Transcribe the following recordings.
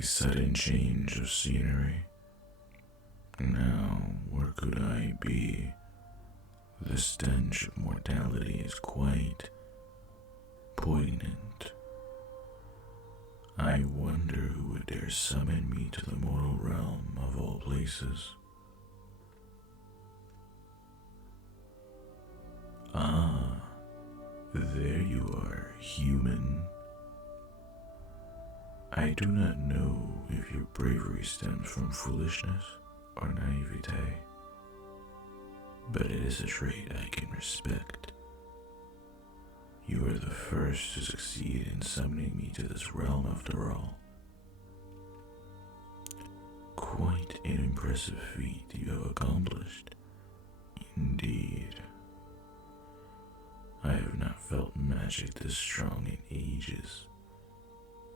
a sudden change of scenery. Now, where could I be? The stench of mortality is quite poignant. I wonder who would dare summon me to the mortal realm of all places. Ah, there you are, human. I do not know if your bravery stems from foolishness or naivete, but it is a trait I can respect. You are the first to succeed in summoning me to this realm after all. Quite an impressive feat you have accomplished, indeed. I have not felt magic this strong in ages.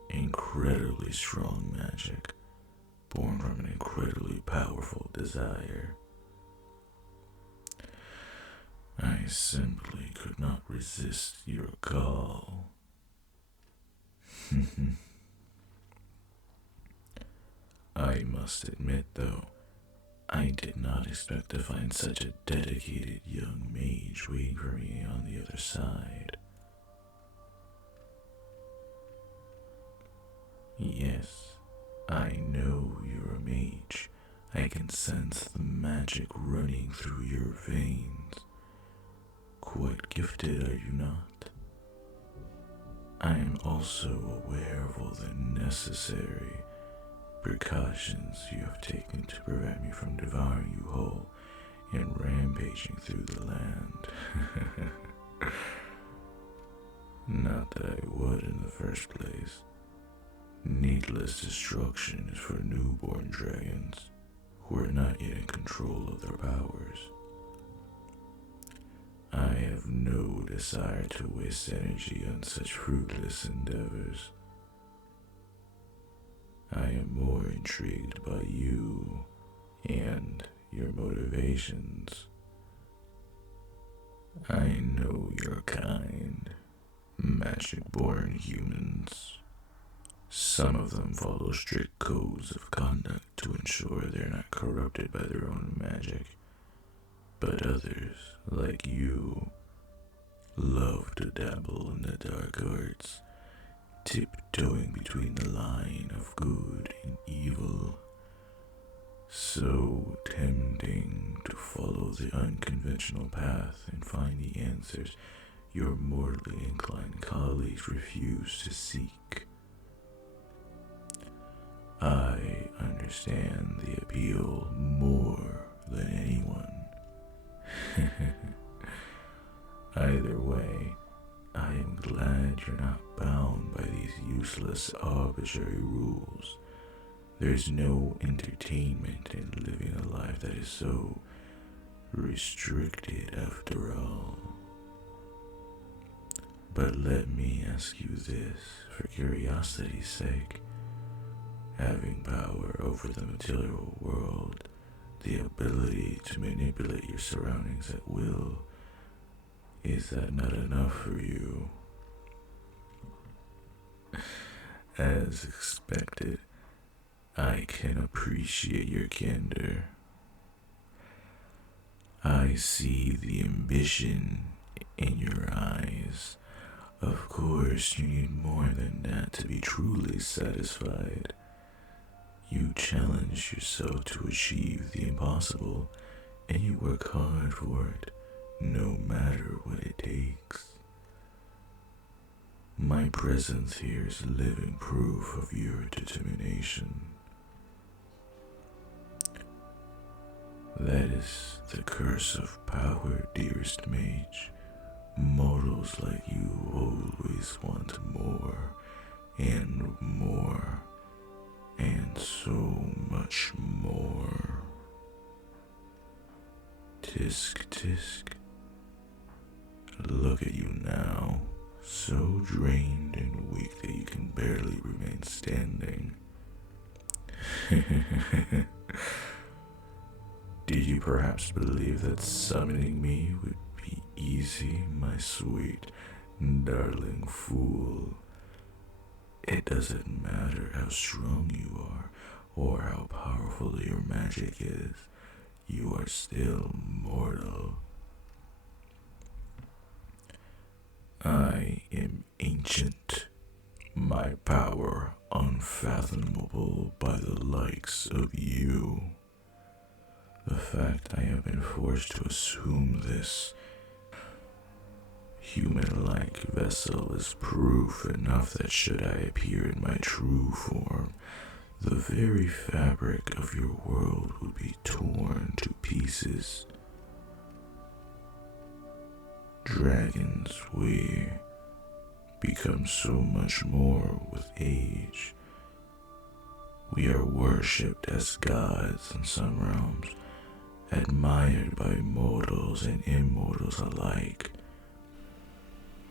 Incredibly strong magic, born from an incredibly powerful desire. I simply could not resist your call. I must admit, though, I did not expect to find such a dedicated young mage waiting for me on the other side. Yes, I know you're a mage. I can sense the magic running through your veins. Quite gifted, are you not? I am also aware of all the necessary precautions you have taken to prevent me from devouring you whole and rampaging through the land. Not that I would in the first place. Needless destruction is for newborn dragons who are not yet in control of their powers. I have no desire to waste energy on such fruitless endeavors. I am more intrigued by you and your motivations. I know your kind, magic-born humans. Some of them follow strict codes of conduct to ensure they're not corrupted by their own magic. But others, like you, love to dabble in the dark arts, tiptoeing between the line of good and evil. So tempting to follow the unconventional path and find the answers your mortally inclined colleagues refuse to seek. I understand the appeal more than anyone. Either way, I am glad you're not bound by these useless, arbitrary rules. There's no entertainment in living a life that is so restricted after all. But let me ask you this, for curiosity's sake. Having power over the material world, the ability to manipulate your surroundings at will, is that not enough for you? As expected, I can appreciate your candor. I see the ambition in your eyes. Of course, you need more than that to be truly satisfied. You challenge yourself to achieve the impossible, and you work hard for it, no matter what it takes. My presence here is living proof of your determination. That is the curse of power, dearest mage. Mortals like you always want more, and more, and so much more. Tisk, tisk. Look at you now, so drained and weak that you can barely remain standing. Did you perhaps believe that summoning me would be easy, my sweet, darling fool? It doesn't matter how strong you are or how powerful your magic is, you are still mortal. I am ancient, my power unfathomable by the likes of you. The fact I have been forced to assume this human-like vessel is proof enough that should I appear in my true form, the very fabric of your world would be torn to pieces. Dragons, we become so much more with age. We are worshipped as gods in some realms, admired by mortals and immortals alike.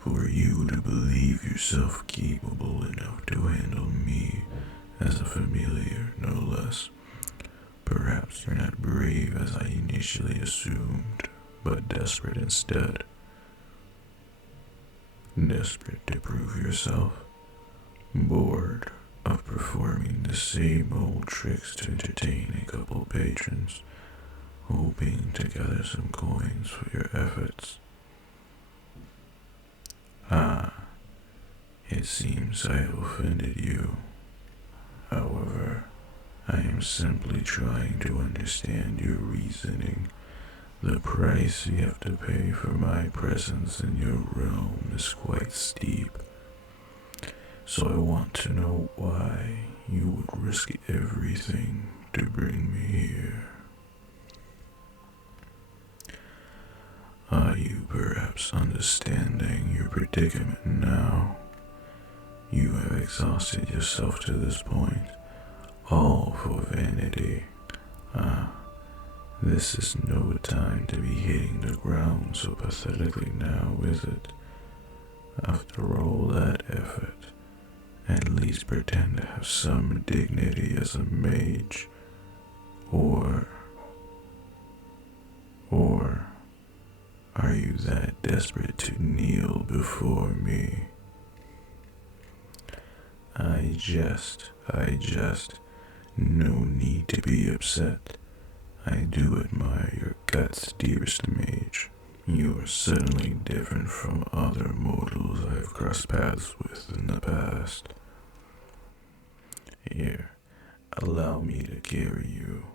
For you to believe yourself capable enough to handle me as a familiar, no less. Perhaps you're not brave as I initially assumed, but desperate instead. Desperate to prove yourself, bored of performing the same old tricks to entertain a couple patrons, hoping to gather some coins for your efforts. It seems I have offended you. However, I am simply trying to understand your reasoning. The price you have to pay for my presence in your realm is quite steep. So I want to know why you would risk everything to bring me here. Are you perhaps understanding your predicament now? You have exhausted yourself to this point, all for vanity. This is no time to be hitting the ground so pathetically now, is it? After all that effort, at least pretend to have some dignity as a mage. Or are you that desperate to kneel before me? I jest. No need to be upset. I do admire your guts, dearest mage. You are certainly different from other mortals I have crossed paths with in the past. Here, allow me to carry you.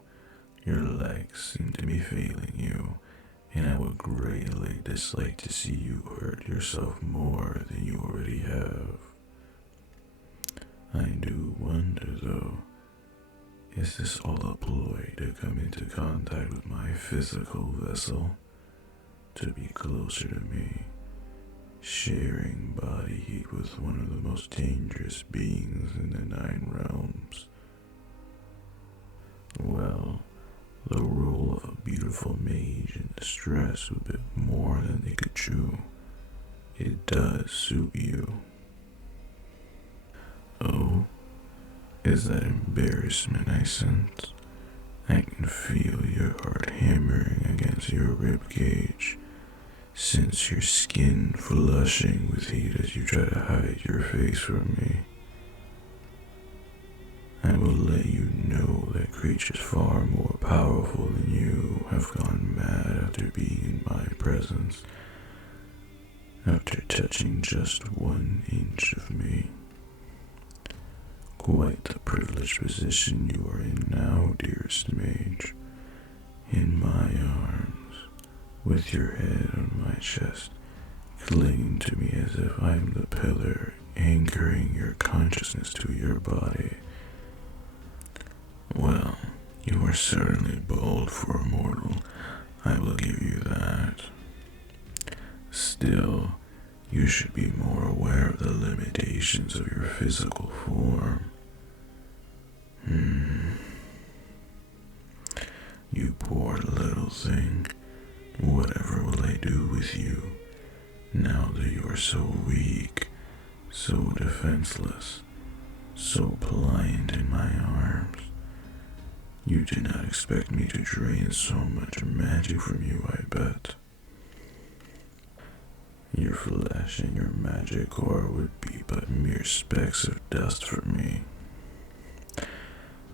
Your legs seem to be failing you, and I would greatly dislike to see you hurt yourself more than you already have. I do wonder, though, is this all a ploy to come into contact with my physical vessel, to be closer to me, sharing body heat with one of the most dangerous beings in the 9 realms? Well, the role of a beautiful mage in distress would be more than they could chew. It does suit you. Oh, is that embarrassment I sense? I can feel your heart hammering against your rib cage, sense your skin flushing with heat as you try to hide your face from me. I will let you know that creatures far more powerful than you have gone mad after being in my presence, after touching just 1 inch of me. Quite the privileged position you are in now, dearest mage. In my arms, with your head on my chest, clinging to me as if I am the pillar anchoring your consciousness to your body. Well, you are certainly bold for a mortal, I will give you that. Still, you should be more aware of the limitations of your physical form. You poor little thing, whatever will I do with you, now that you are so weak, so defenseless, so pliant in my arms? You did not expect me to drain so much magic from you, I bet. Your flesh and your magic core would be but mere specks of dust for me.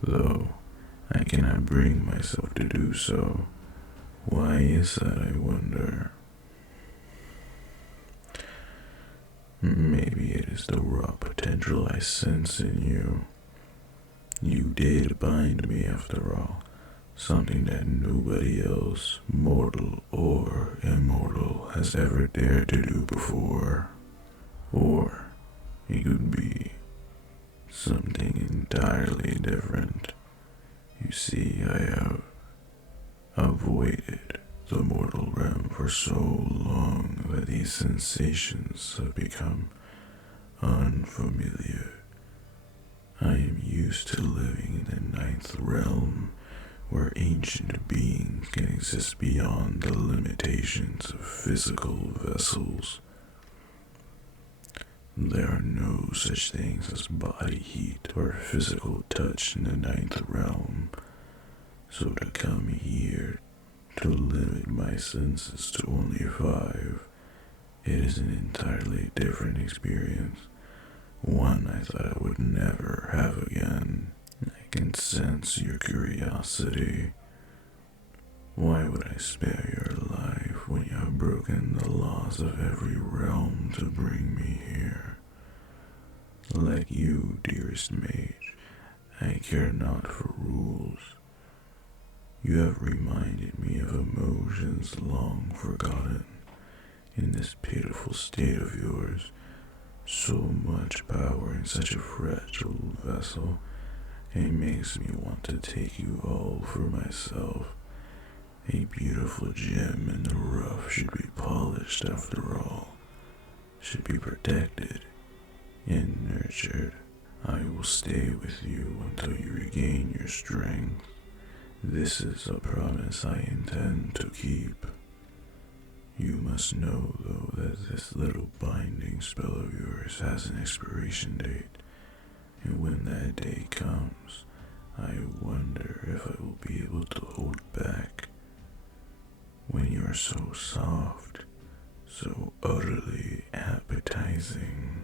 Though I cannot bring myself to do so. Why is that, I wonder? Maybe it is the raw potential I sense in you. You did bind me after all, something that nobody else, mortal or immortal, has ever dared to do before. Or it could be something entirely different. You see, I have avoided the mortal realm for so long that these sensations have become unfamiliar. I am used to living in the ninth realm, where ancient beings can exist beyond the limitations of physical vessels. There are no such things as body heat or physical touch in the ninth realm, so to come here to limit my senses to only 5, it is an entirely different experience, one I thought I would never have again. I can sense your curiosity. Why would I spare your life when you have broken the laws of every realm to bring me here? Like you, dearest mage, I care not for rules. You have reminded me of emotions long forgotten. In this pitiful state of yours, so much power in such a fragile vessel, it makes me want to take you all for myself. A beautiful gem in the rough should be polished after all, should be protected and nurtured. I will stay with you until you regain your strength. This is a promise I intend to keep. You must know, though, that this little binding spell of yours has an expiration date, and when that day comes, I wonder if I will be able to hold back. When you are so soft, so utterly appetizing,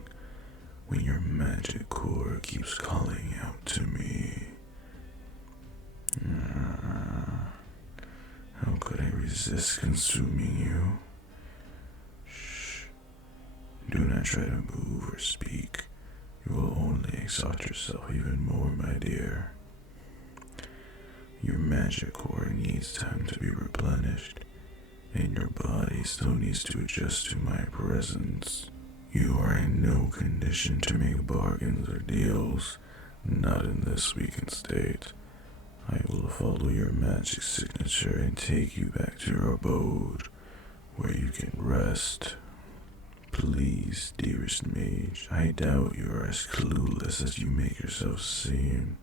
when your magic core keeps calling out to me. How could I resist consuming you? Shh. Do not try to move or speak. You will only exhaust yourself even more, my dear. Your magic core needs time to be replenished, and your body still needs to adjust to my presence. You are in no condition to make bargains or deals, not in this weakened state. I will follow your magic signature and take you back to your abode, where you can rest. Please, dearest mage, I doubt you are as clueless as you make yourself seem.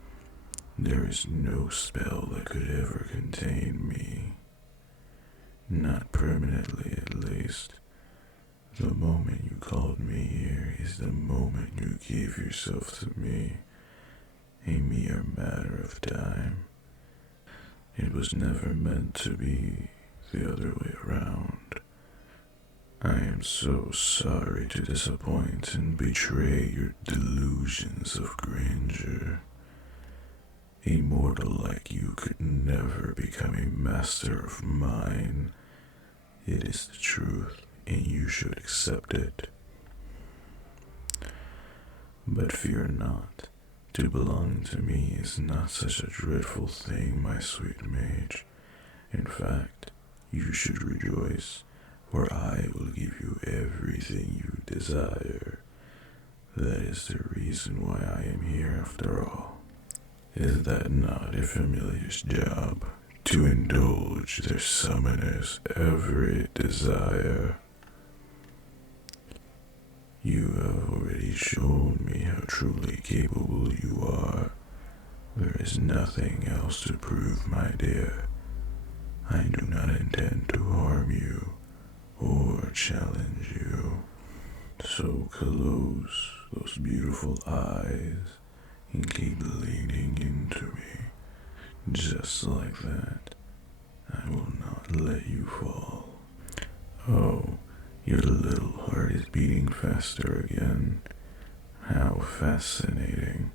There is no spell that could ever contain me. Not permanently, at least. The moment you called me here is the moment you gave yourself to me. A mere matter of time. It was never meant to be the other way around. I am so sorry to disappoint and betray your delusions of grandeur. A mortal like you could never become a master of mine. It is the truth, and you should accept it. But fear not. To belong to me is not such a dreadful thing, my sweet mage. In fact, you should rejoice, for I will give you everything you desire. That is the reason why I am here after all. Is that not a familiar's job? To indulge their summoner's every desire. You have already shown me how truly capable you are. There is nothing else to prove, my dear. I do not intend to harm you or challenge you. So close those beautiful eyes and keep leaning into me. Just like that, I will not let you fall. Oh, Your little heart is beating faster again. How fascinating.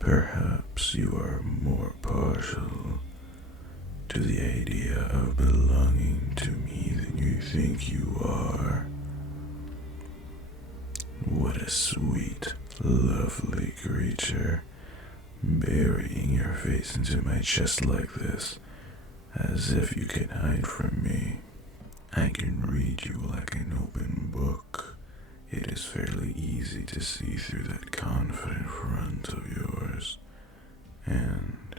Perhaps you are more partial to the idea of belonging to me than you think you are. What a sweet, lovely creature, burying your face into my chest like this, as if you can hide from me. I can read you like an open book. It is fairly easy to see through that confident front of yours, and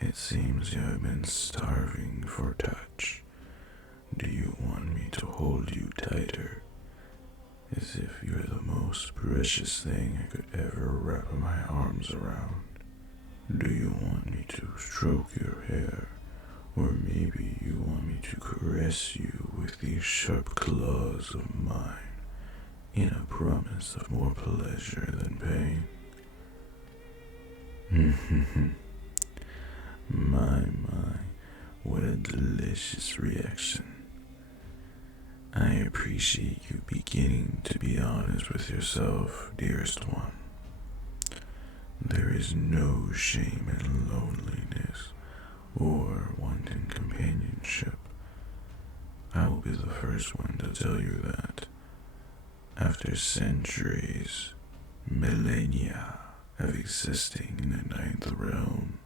it seems you have been starving for touch. Do you want me to hold you tighter, as if you're the most precious thing I could ever wrap my arms around? Do you want me to stroke your hair, or maybe you want me to caress you with these sharp claws of mine, in a promise of more pleasure than pain? My, what a delicious reaction. I appreciate you beginning to be honest with yourself, dearest one. There is no shame in loneliness or wanting companionship. I will be the first one to tell you that. After centuries, millennia of existing in the ninth realm,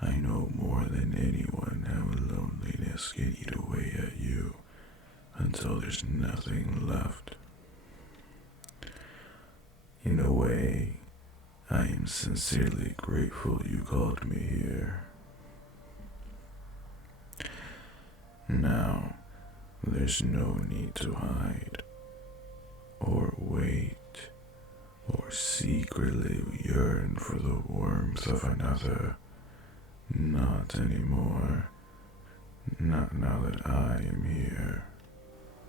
I know more than anyone how loneliness can eat away at you until there's nothing left. In a way, I am sincerely grateful you called me here. Now, there's no need to hide, or wait, or secretly yearn for the warmth of another. Not anymore. Not now that I am here.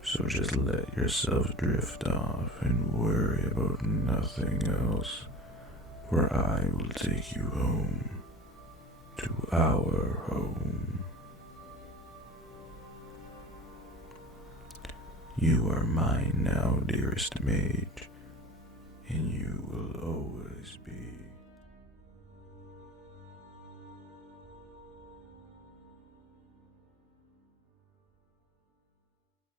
So just let yourself drift off and worry about nothing else, for I will take you home, to our home. You are mine now, dearest Mage, and you will always be.